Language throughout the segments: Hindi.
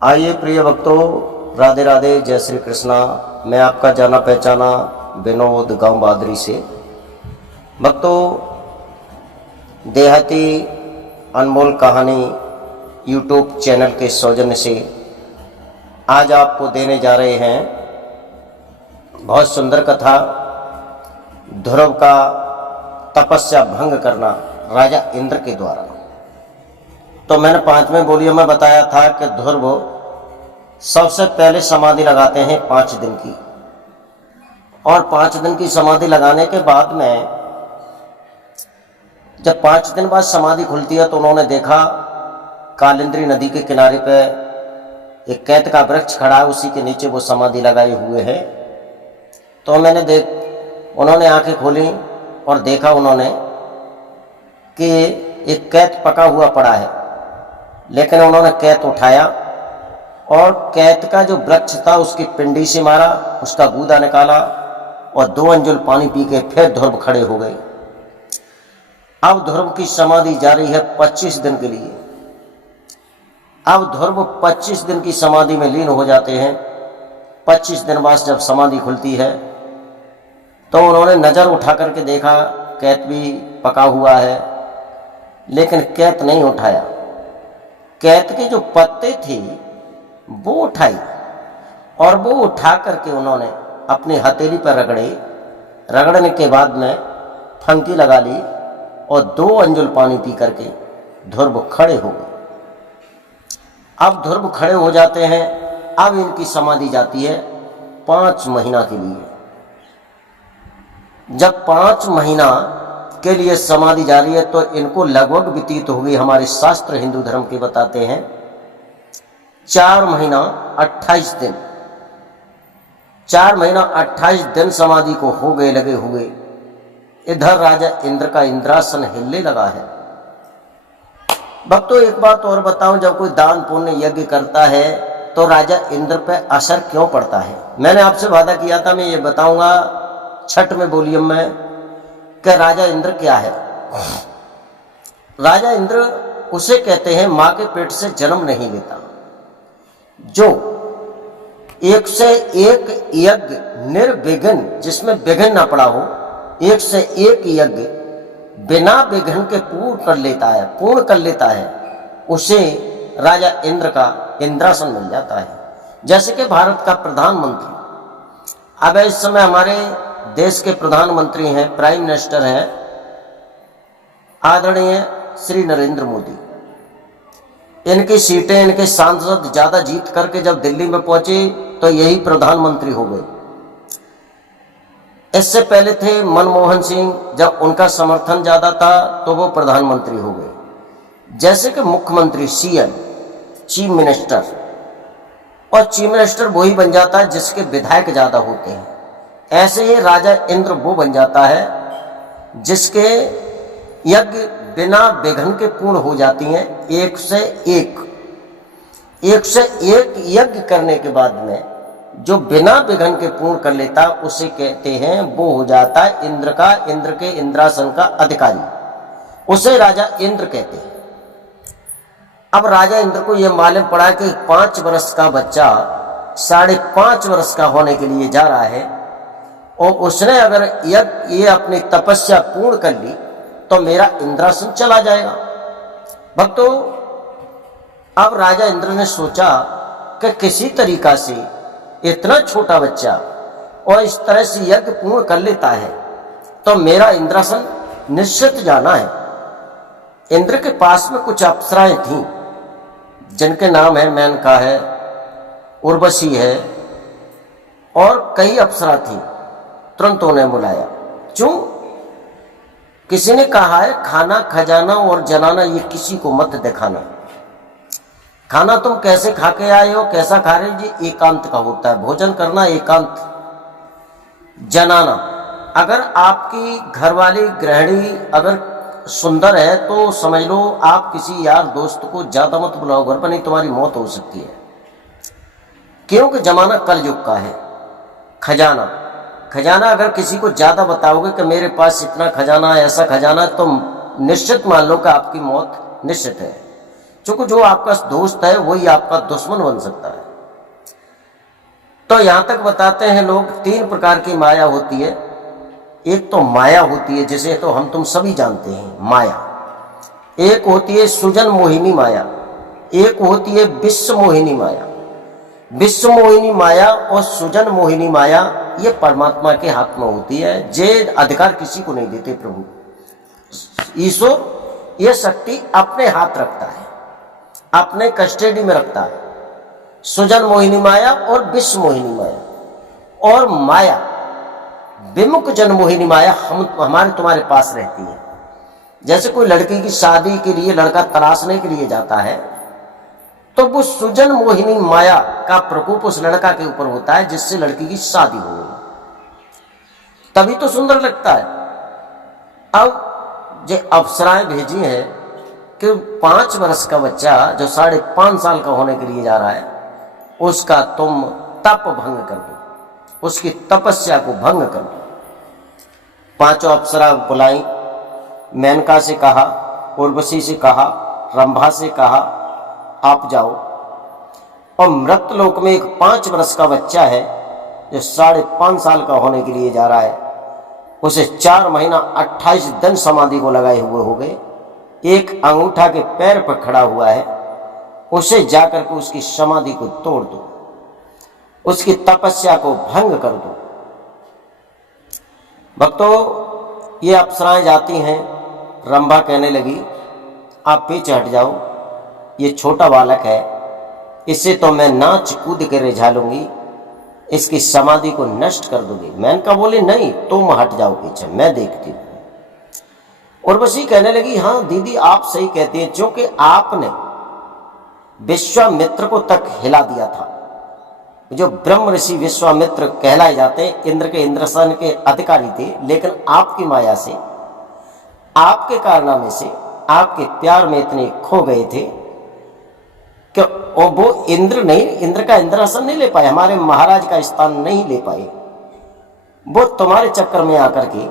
आइए प्रिय भक्तों, राधे राधे, जय श्री कृष्णा। मैं आपका जाना पहचाना विनोद गांव बादरी से। भक्तों, देहाती अनमोल कहानी यूट्यूब चैनल के सौजन्य से आज आपको देने जा रहे हैं बहुत सुंदर कथा, ध्रुव का तपस्या भंग करना राजा इंद्र के द्वारा। तो मैंने 5वें वॉल्यूम में बताया था कि ध्रुव सबसे पहले समाधि लगाते हैं 5 दिन की, और 5 दिन की समाधि लगाने के बाद में जब 5 दिन बाद समाधि खुलती है तो उन्होंने देखा कालिंदी नदी के किनारे पे एक कैत का वृक्ष खड़ा है, उसी के नीचे वो समाधि लगाए हुए हैं। तो उन्होंने आंखें खोली और देखा उन्होंने कि एक कैत पका हुआ पड़ा है, लेकिन उन्होंने कैत उठाया और कैत का जो वृक्ष था उसकी पिंडी से मारा, उसका गूदा निकाला और 2 अंजुल पानी पी के फिर ध्रुव खड़े हो गए। अब ध्रुव की समाधि जारी है 25 दिन के लिए। अब ध्रुव 25 दिन की समाधि में लीन हो जाते हैं। 25 दिन बाद जब समाधि खुलती है तो उन्होंने नज़र उठा करके देखा कैत भी पका हुआ है, लेकिन कैत नहीं उठाया। कैत के जो पत्ते थे वो उठाई और वो उठा करके उन्होंने अपनी हथेली पर रगड़ने के बाद में फंकी लगा ली और 2 अंजुल पानी पी करके ध्रुव खड़े हो गए। अब ध्रुव खड़े हो जाते हैं। अब इनकी समाधि जाती है 5 महीना के लिए। जब 5 महीना के लिए समाधि जारी है तो इनको लगभग व्यतीत हो गई, हमारे शास्त्र हिंदू धर्म के बताते हैं 4 महीना 28 दिन। 4 महीना 28 दिन समाधि को हो गए लगे हुए। इधर राजा इंद्र का इंद्रासन हिलने लगा है। भक्तों, एक बात और बताऊं, जब कोई दान पुण्य यज्ञ करता है तो राजा इंद्र पे असर क्यों पड़ता है? मैंने आपसे वादा किया था, मैं ये बताऊंगा 6वें वॉल्यूम में कि राजा इंद्र क्या है। राजा इंद्र उसे कहते हैं मां के पेट से जन्म नहीं लेता, जो 1 से 1 यज्ञ निर्विघ्न, जिसमें विघ्न ना पड़ा हो, 1 से 1 यज्ञ बिना विघ्न के पूर्ण कर लेता है, उसे राजा इंद्र का इंद्रासन मिल जाता है। जैसे कि भारत का प्रधानमंत्री, अब इस समय हमारे देश के प्रधानमंत्री हैं, प्राइम मिनिस्टर हैं आदरणीय श्री नरेंद्र मोदी। इनकी सीटें, इनके सांसद ज्यादा जीत करके जब दिल्ली में पहुंचे तो यही प्रधानमंत्री हो गए। इससे पहले थे मनमोहन सिंह, जब उनका समर्थन ज्यादा था तो वो प्रधानमंत्री हो गए। जैसे कि मुख्यमंत्री सीएम, चीफ मिनिस्टर, और चीफ मिनिस्टर वही बन जाता है जिसके विधायक ज्यादा होते हैं। ऐसे ही राजा इंद्र वो बन जाता है जिसके यज्ञ बिना विघ्न के पूर्ण हो जाती हैं। 1 से 1 यज्ञ करने के बाद में जो बिना विघ्न के पूर्ण कर लेता उसे कहते हैं, वो हो जाता है इंद्र के इंद्रासन का अधिकारी, उसे राजा इंद्र कहते हैं। अब राजा इंद्र को यह मालूम पड़ा कि 5 वर्ष का बच्चा 5.5 वर्ष का होने के लिए जा रहा है, और उसने अगर ये अपनी तपस्या पूर्ण कर ली तो मेरा इंद्रासन चला जाएगा। भक्तों, अब राजा इंद्र ने सोचा कि किसी तरीका से इतना छोटा बच्चा और इस तरह से यज्ञ पूर्ण कर लेता है तो मेरा इंद्रासन निश्चित जाना है। इंद्र के पास में कुछ अप्सराएं थीं जिनके नाम है मेनका है, उर्वशी है और कई अप्सरा थी। तुरंत उन्हें बुलाया। क्यों? किसी ने कहा है खाना खजाना और जनाना ये किसी को मत दिखाना। खाना तुम कैसे खा के आए हो, कैसा खा रहे हो, ये एकांत का होता है। भोजन करना एकांत। जनाना, अगर आपकी घरवाली गृहिणी अगर सुंदर है तो समझ लो आप किसी यार दोस्त को ज्यादा मत बुलाओ घर पर, नहीं तुम्हारी मौत हो सकती है, क्योंकि जमाना कलयुग का है। खजाना अगर किसी को ज्यादा बताओगे कि मेरे पास इतना खजाना है, ऐसा खजाना है, तो निश्चित मान लो कि आपकी मौत निश्चित है। क्योंकि जो आपका दोस्त है वही आपका दुश्मन बन सकता है। तो यहां तक बताते हैं लोग 3 प्रकार की माया होती है। एक तो माया होती है जिसे तो हम तुम सभी जानते हैं, माया। एक होती है सुजन मोहिनी माया, एक होती है विश्व मोहिनी माया। विश्व मोहिनी माया और सुजन मोहिनी माया ये परमात्मा के हाथ में होती है। ये अधिकार किसी को नहीं देते प्रभु। ईश्वर ये शक्ति अपने हाथ रखता है, अपने कस्टडी में रखता है। सुजन मोहिनी माया और विश्व मोहिनी माया। और माया विमुख जन मोहिनी माया हमारे तुम्हारे पास रहती है। जैसे कोई लड़की की शादी के लिए लड़का तलाशने के लिए जाता है तो वो सुजन मोहिनी माया का प्रकोप उस लड़का के ऊपर होता है जिससे लड़की की शादी हो, तभी तो सुंदर लगता है। अब जो अप्सराएं भेजी हैं कि 5 वर्ष का बच्चा जो 5.5 साल का होने के लिए जा रहा है उसका तुम तप भंग कर दो, उसकी तपस्या को भंग कर दो। 5 अप्सरा बुलाई, मेनका से कहा, उर्वशी से कहा, रंभा से कहा आप जाओ। और मृत लोक में एक 5 वर्ष का बच्चा है जो 5.5 साल का होने के लिए जा रहा है, उसे 4 महीना 28 दिन समाधि को लगाए हुए हो गए। एक अंगूठा के पैर पर खड़ा हुआ है, उसे जाकर के उसकी समाधि को तोड़ दो, उसकी तपस्या को भंग कर दो। भक्तों, ये अप्सराएं जाती हैं। रंभा कहने लगी आप पीछे हट जाओ, ये छोटा बालक है, इसे तो मैं नाच कूद कर रिझालूंगी, इसकी समाधि को नष्ट कर दूंगी। मेनका बोली नहीं, तुम हट जाओ पीछे, मैं देखती हूँ। उर्वशी कहने लगी हाँ दीदी आप सही कहती हैं, क्योंकि आपने विश्वामित्र को तक हिला दिया था। जो ब्रह्म ऋषि विश्वामित्र कहलाए जाते हैं, इंद्र के इंद्रसन के अधिकारी थे, लेकिन आपकी माया से, आपके कारनामे से, आपके प्यार में इतने खो गए थे कि वो इंद्र का इंद्रासन नहीं ले पाए, हमारे महाराज का स्थान नहीं ले पाए। वो तुम्हारे चक्कर में आकर के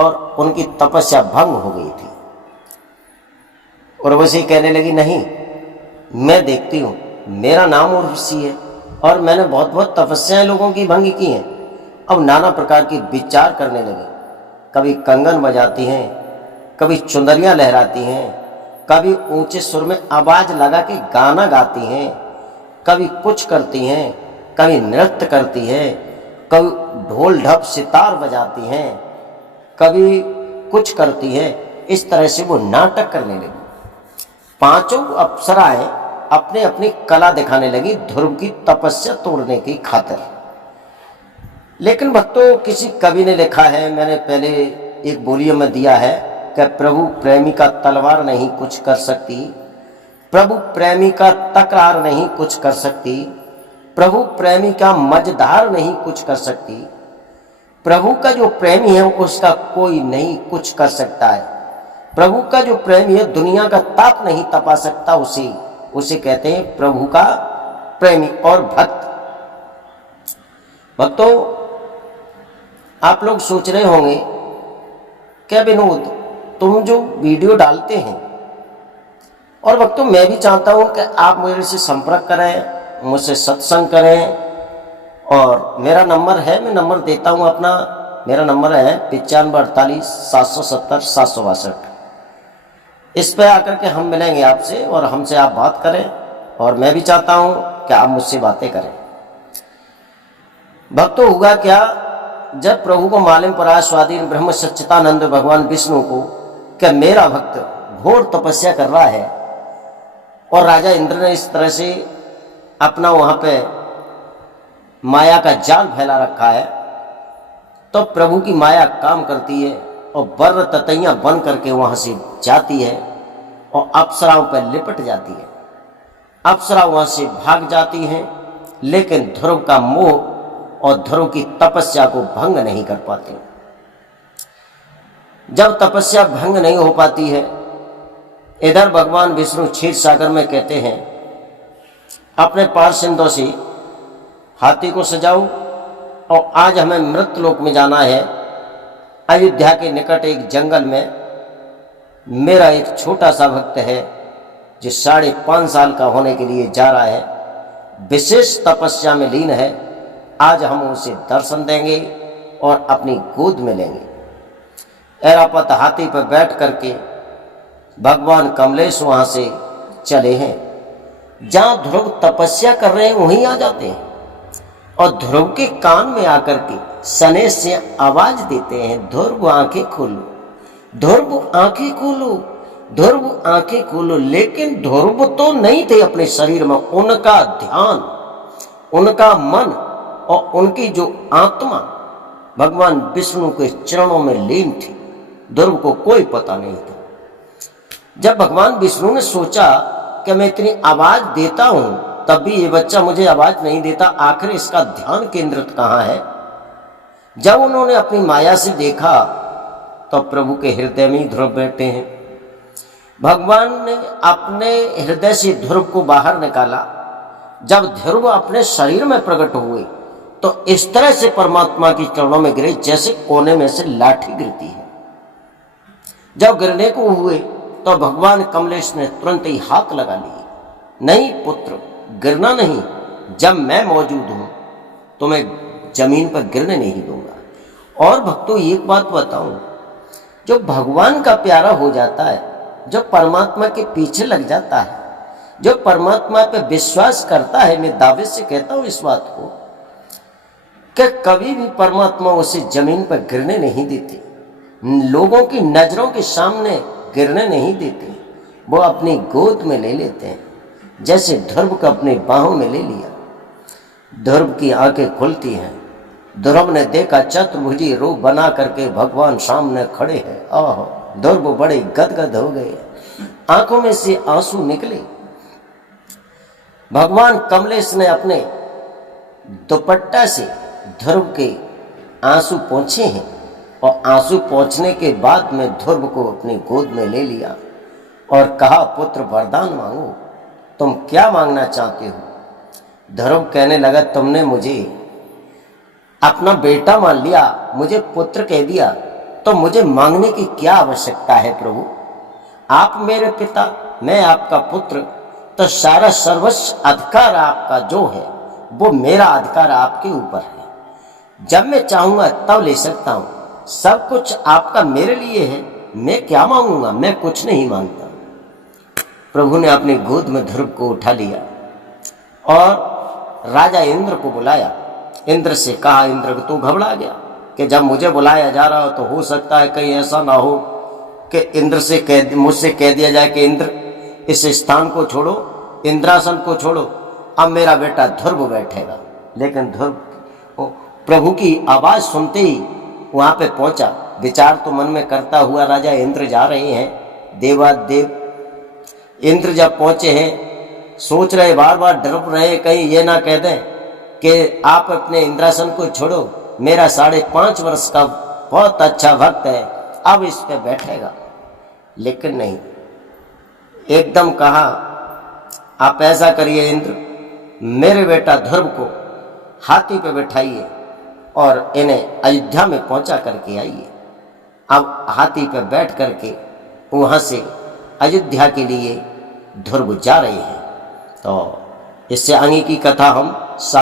और उनकी तपस्या भंग हो गई थी। उर्वशी कहने लगी नहीं, मैं देखती हूँ, मेरा नाम उर्वशी है और मैंने बहुत बहुत तपस्याएं लोगों की भंग की हैं। अब नाना प्रकार की विचार करने लगे, कभी कंगन बजाती हैं, कभी चुंदरियां लहराती हैं, कभी ऊंचे सुर में आवाज लगा के गाना गाती हैं, कभी कुछ करती हैं, कभी नृत्य करती हैं, कभी ढोल ढप सितार बजाती हैं, कभी कुछ करती है। इस तरह से वो नाटक करने लगी। 5 अप्सराएं अपने अपनी कला दिखाने लगी ध्रुव की तपस्या तोड़ने की खातिर। लेकिन भक्तों, किसी कवि ने लिखा है, मैंने पहले एक बोलियों में दिया है कि प्रभु प्रेमी का तलवार नहीं कुछ कर सकती, प्रभु प्रेमी का तकरार नहीं कुछ कर सकती, प्रभु प्रेमी का मझधार नहीं कुछ कर सकती। प्रभु का जो प्रेमी है उसका कोई नहीं कुछ कर सकता है। प्रभु का जो प्रेमी है दुनिया का ताप नहीं तपा सकता, उसे कहते हैं प्रभु का प्रेमी और भक्त। भक्तों, आप लोग सोच रहे होंगे क्या विनोद तुम जो वीडियो डालते हैं, और भक्तों मैं भी चाहता हूं कि आप मेरे से संपर्क करें, मुझसे सत्संग करें। और मेरा नंबर है, मैं नंबर देता हूं अपना, मेरा नंबर है 9548 770 762। इस पे आकर के हम मिलेंगे आपसे और हमसे आप बात करें, और मैं भी चाहता हूं कि आप मुझसे बातें करें। भक्तों, हुआ क्या, जब प्रभु को मालूम पड़ा स्वाधीन ब्रह्म सच्चिदानंद भगवान विष्णु को कि मेरा भक्त घोर तपस्या कर रहा है और राजा इंद्र ने इस तरह से अपना वहां पे माया का जाल फैला रखा है, तो प्रभु की माया काम करती है और बर्र ततैया बन करके वहां से जाती है और अप्सराओं पर लिपट जाती है। अप्सरा वहां से भाग जाती हैं, लेकिन ध्रुव का मोह और ध्रुव की तपस्या को भंग नहीं कर पाती। जब तपस्या भंग नहीं हो पाती है, इधर भगवान विष्णु क्षीर सागर में कहते हैं अपने पार्षदों से हाथी को सजाओ और आज हमें मृतलोक में जाना है। अयोध्या के निकट एक जंगल में मेरा एक छोटा सा भक्त है, जो 5.5 साल का होने के लिए जा रहा है, विशेष तपस्या में लीन है, आज हम उसे दर्शन देंगे और अपनी गोद में लेंगे। ऐरापत हाथी पर बैठ करके भगवान कमलेश वहां से चले हैं। जहां ध्रुव तपस्या कर रहे हैं वहीं आ जाते हैं और ध्रुव के कान में आकर के सनेश से आवाज देते हैं, ध्रुव आंखें खोलो, ध्रुव आंखें खोलो, ध्रुव आंखें खोलो। लेकिन ध्रुव तो नहीं थे अपने शरीर में, उनका ध्यान, उनका मन और उनकी जो आत्मा भगवान विष्णु के चरणों में लीन थी। ध्रुव को कोई पता नहीं था। जब भगवान विष्णु ने सोचा कि मैं इतनी आवाज देता हूं तब भी ये बच्चा मुझे आवाज नहीं देता, आखिर इसका ध्यान केंद्रित कहां है। जब उन्होंने अपनी माया से देखा तो प्रभु के हृदय में ही ध्रुव बैठे हैं। भगवान ने अपने हृदय से ध्रुव को बाहर निकाला। जब ध्रुव अपने शरीर में प्रकट हुए तो इस तरह से परमात्मा की चरणों में गिरे जैसे कोने में से लाठी गिरती है। जब गिरने को हुए तो भगवान कमलेश ने तुरंत ही हाथ लगा लिए, नहीं पुत्र, गिरना नहीं, जब मैं मौजूद हूं तो मैं जमीन पर गिरने नहीं दूंगा। और भक्तों एक बात बताऊं, जो भगवान का प्यारा हो जाता है, जो परमात्मा के पीछे लग जाता है, जो परमात्मा पे विश्वास करता है, मैं दावे से कहता हूं इस बात को कि कभी भी परमात्मा उसे जमीन पर गिरने नहीं देते, लोगों की नजरों के सामने गिरने नहीं देते, वो अपनी गोद में ले लेते हैं। जैसे ध्रुव को अपनी बाहों में ले लिया। ध्रुव की आंखें खुलती हैं। ध्रुव ने देखा चतुर्भुजी रूप बना करके भगवान सामने खड़े हैं। आह, ध्रुव बड़े गदगद हो गए, आंखों में से आंसू निकले। भगवान कमलेश ने अपने दुपट्टा से ध्रुव के आंसू पोंछे हैं और आंसू पोंछने के बाद में ध्रुव को अपनी गोद में ले लिया और कहा, पुत्र वरदान मांगो, तुम क्या मांगना चाहते हो। ध्रुव कहने लगा, तुमने मुझे अपना बेटा मान लिया, मुझे पुत्र कह दिया, तो मुझे मांगने की क्या आवश्यकता है प्रभु। आप मेरे पिता, मैं आपका पुत्र, तो सारा सर्वस्व अधिकार आपका जो है वो मेरा अधिकार आपके ऊपर है। जब मैं चाहूंगा तब ले सकता हूं, सब कुछ आपका मेरे लिए है, मैं क्या मांगूंगा, मैं कुछ नहीं मांगता। प्रभु ने अपनी गोद में ध्रुव को उठा लिया और राजा इंद्र को बुलाया। इंद्र से कहा, इंद्र तो घबरा गया कि जब मुझे बुलाया जा रहा हो तो हो सकता है कहीं ऐसा ना हो कि इंद्र से मुझसे कह दिया जाए कि इंद्र इस स्थान को छोड़ो, इंद्रासन को छोड़ो, अब मेरा बेटा ध्रुव बैठेगा। लेकिन ध्रुव प्रभु की आवाज सुनते ही वहां पे पहुंचा। विचार तो मन में करता हुआ राजा इंद्र जा रहे हैं। देवादेव इंद्र जब पहुंचे हैं, सोच रहे, बार बार डर रहे कहीं ये ना कह दें कि आप अपने इंद्रासन को छोड़ो, मेरा 5.5 वर्ष का बहुत अच्छा भक्त है, अब इस पे बैठेगा। लेकिन नहीं, एकदम कहा, आप ऐसा करिए इंद्र, मेरे बेटा ध्रुव को हाथी पे बैठाइए और इन्हें अयोध्या में पहुंचा करके आइए। अब हाथी पे बैठ करके वहां से अयोध्या के लिए ध्रुव जा रहे हैं। तो इससे आगे की कथा हम